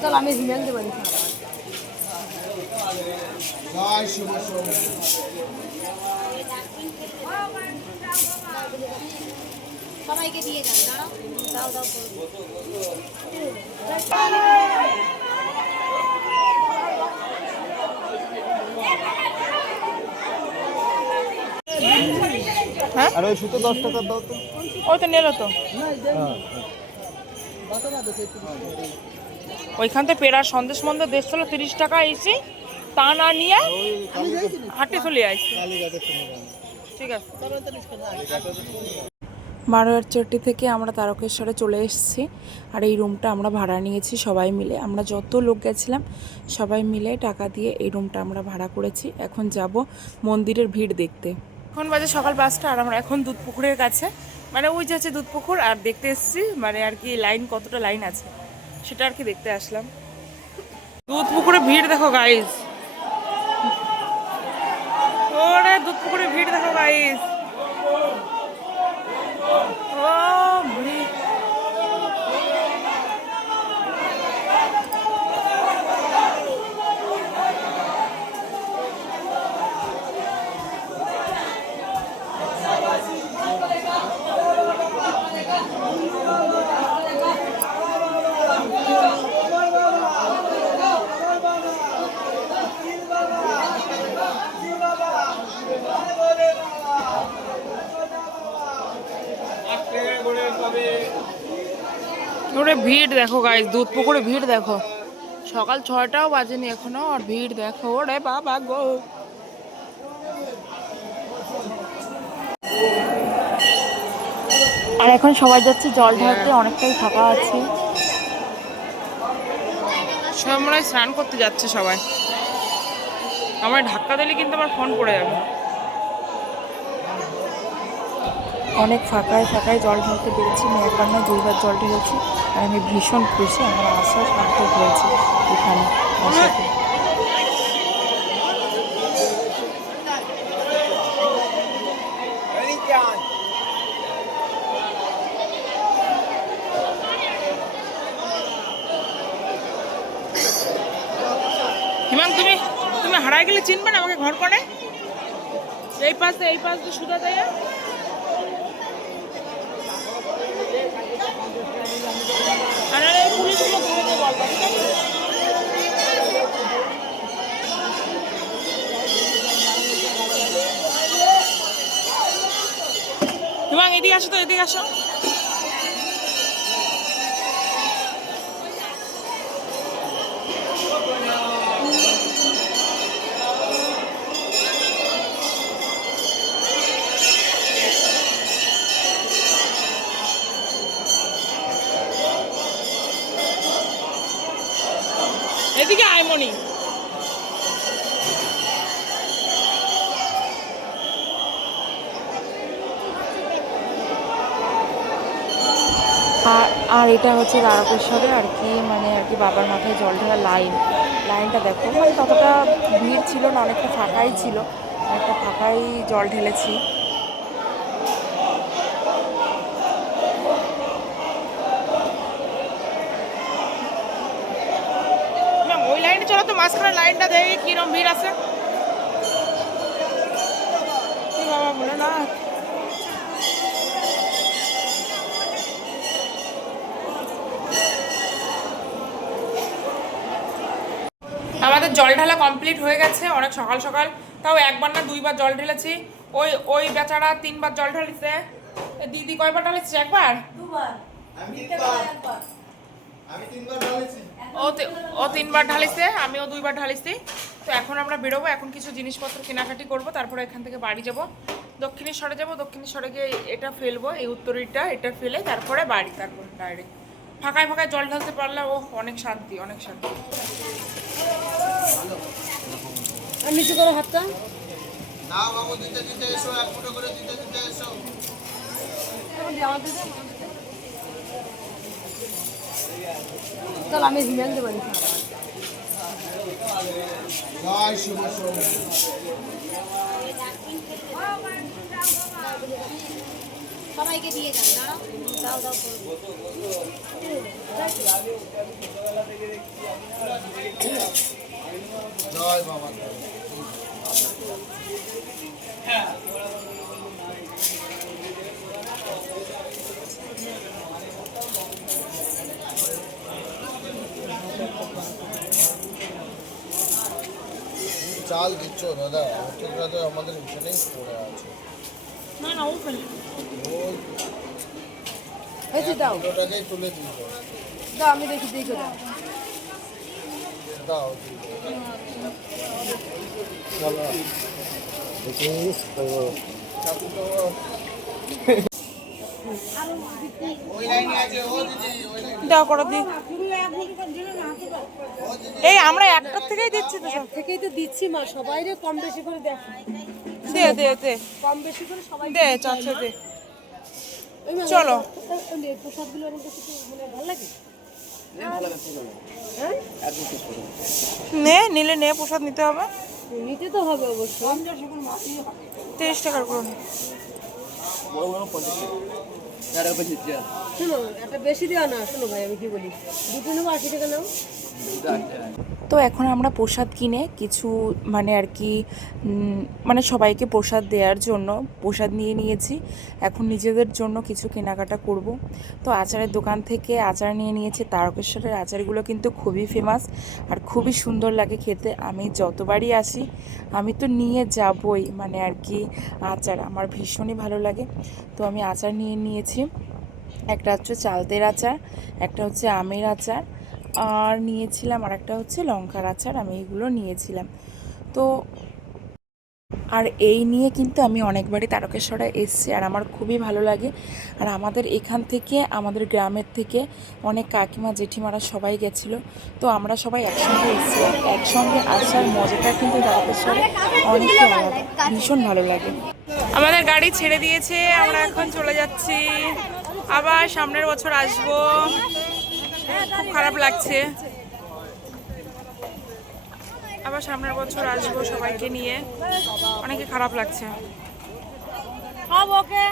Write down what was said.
চল আমি রিমেল দেবো। সবাইকে দিয়ে যান, দাঁড়াও দাও দাও। হ্যাঁ আর ওই সুতো 10 টাকা দাও তো। ওই তো নিল তো ওইখান থেকে পেড়ার সন্দেশ মন্দির দেশ ছিল 30 টাকা এসে তা না নিয়ে হাঁটে চলে আসছে। ঠিক আছে। মারোয়ারচট্টি থেকে আমরা তারকেশ্বরে চলে এসেছি। আর এই রুমটা আমরা ভাড়া নিয়েছি সবাই মিলে। আমরা যত লোক গেছিলাম সবাই মিলে টাকা দিয়ে এই রুমটা আমরা ভাড়া করেছি। এখন যাব মন্দিরের ভিড় দেখতে। এখন বাজে সকাল 5টা আর আমরা এখন দুধপুকুরের কাছে, মানে ওই যে আছে দুধপুকুর, আর দেখতে এসেছি মানে আর কি লাইন কতটা লাইন আছে সেটা আর কি দেখতে আসলাম। দুধপুকুরে ভিড় দেখো গাইস, ওরে দুধপুকুরে ভিড় দেখো গাইস। ও ভিড় ওরে ভিড় দেখো গাইস, দুধপুকুরে ভিড় দেখো। সকাল 6টাও বাজেনি এখনো আর ভিড় দেখো। ওরে বাবা গো, আর এখন সবাই যাচ্ছে জল ঢালতে, অনেকটাই ফাঁকা আছে। সব মনে হয় স্নান করতে যাচ্ছে সবাই। আমার ধাক্কা দিলে কিন্তু আমার ফোন পড়ে যাবে। অনেক ফাঁকায় ফাঁকায় জল ঢালতে পেরেছি। আমি একবার না 2বার জল ঢেলেছি আর আমি ভীষণ খুশি। আমার আশা সার্থক হয়েছে এখানে আসাতে। হিমাং তুমি তুমি হারাই গেলে চিনবে না আমাকে ঘর করে? এই পাশ দিয়ে সুদা দেয়। হিমাং এদিকে আসো তো, এদিকে আসো। এদিকে আইমনি। আর এটা হচ্ছে তারকেশ্বরে আর কি, মানে আর কি বাবার মাথায় জল ঢালা লাইনটা দেখো। মানে ততটা ভিড় ছিল না, অনেকটা ফাঁকাই ছিল, অনেকটা ফাঁকাই জল ঢেলেছি। ওই লাইনে চলো তো, মাঝখানে লাইনটা দেখে কিরম ভিড় আছে। বাবা বলে না আমাদের জল ঢালা কমপ্লিট হয়ে গেছে অনেক সকাল সকাল। তাও একবার না 2বার জল ঢেলেছি। ওই বেচারা 3বার জল ঢালিছে। দিদি কয়বার ঢালিছে? একবার, 2বার। আমি 3বার ঢালেছি। ও 3বার ঢালিছে, আমিও 2বার ঢালিছি। তো এখন আমরা বেরোবো, এখন কিছু জিনিসপত্র কেনাকাটি করব, তারপরে এখান থেকে বাড়ি যাব। দক্ষিণেশ্বরে যাব, দক্ষিণেশ্বরে গিয়ে এটা ফেলবো, এই উত্তরীটা এটা ফেলে তারপরে বাড়ি, তারপরে ডাইরেক্ট। ফাঁকায় ফাঁকায় জল ঢালতে পারলে ও অনেক শান্তি, অনেক শান্তি। আর নিচু করো হাতটা। নাও বাবু, দিতে দিতে এসো, এক ফুটো করে দিতে দিতে এসো। চল আমি রিমেল দেবো। জয় শুভ শুভ। সবাইকে দিয়ে যান, দাঁড়াও দাও দাও। জয় বাবা। চাল দিচ্ছ দাদা, হোটেলটা তো আমাদের এখানেই পড়ে আছে। না না ওপেন ওই হয়েছে দাও ওটাকেই তুলে দিল। দাও আমি দেখি দেখে দাও দাও ওই লাইনে আছে ও দিদি, ওই লাইনে। দাও করো দি। এই আমরা একটার থেকেই দিচ্ছি তো সব। থেকেই তো দিচ্ছি মা, সবাই রে কম বেশি করে দেখো, দে দে দে কম বেশি করে সবাই দে চাচা দে। ওই মা, চলো। ওই প্রসাদগুলো আমার কাছে তো মানে ভালো লাগে। নে নিলে নে, প্রসাদ নিতে হবে। নিতে তো হবে অবশ্য। 30 টাকার করে নে। শোনো একটা বেশি দেওয়া না, শোনো ভাই আমি কি বলি, দুটো নেবো 80 টাকা নাও। তো এখন আমরা প্রসাদ কিনে কিছু মানে আর কি মানে সবাইকে প্রসাদ দেওয়ার জন্য প্রসাদ নিয়ে নিয়েছি। এখন নিজেদের জন্য কিছু কেনাকাটা করব। তো আচারের দোকান থেকে আচার নিয়ে নিয়েছি। তারকেশ্বরের আচারগুলো কিন্তু খুবই ফেমাস আর খুবই সুন্দর লাগে খেতে। আমি যতবারই আসি আমি তো নিয়ে যাবই, মানে আর কি আচার আমার ভীষণই ভালো লাগে। তো আমি আচার নিয়ে নিয়েছি। একটা হচ্ছে চালতের আচার, একটা হচ্ছে আমের আচার, আর নিয়েছিলাম আর একটা হচ্ছে লঙ্কার আচার। আমি এগুলো নিয়েছিলাম। তো আর এই নিয়ে কিন্তু আমি অনেকবারই তারকেশ্বরে এসেছি আর আমার খুবই ভালো লাগে। আর আমাদের এখান থেকে আমাদের গ্রামের থেকে অনেক কাকিমা জেঠিমারা সবাই গেছিলো। তো আমরা সবাই একসঙ্গে এসেছিলাম। একসঙ্গে আসার মজাটা কিন্তু তারকেশ্বরে অনেকই আলাদা, ভীষণ ভালো লাগে। আমাদের গাড়ি ছেড়ে দিয়েছে, আমরা এখন চলে যাচ্ছি। আবার সামনের বছর আসবো। খুব খারাপ লাগছে, আবার সামনের বছর আসবো সবাইকে নিয়ে, অনেকে খারাপ লাগছে। সব ওকে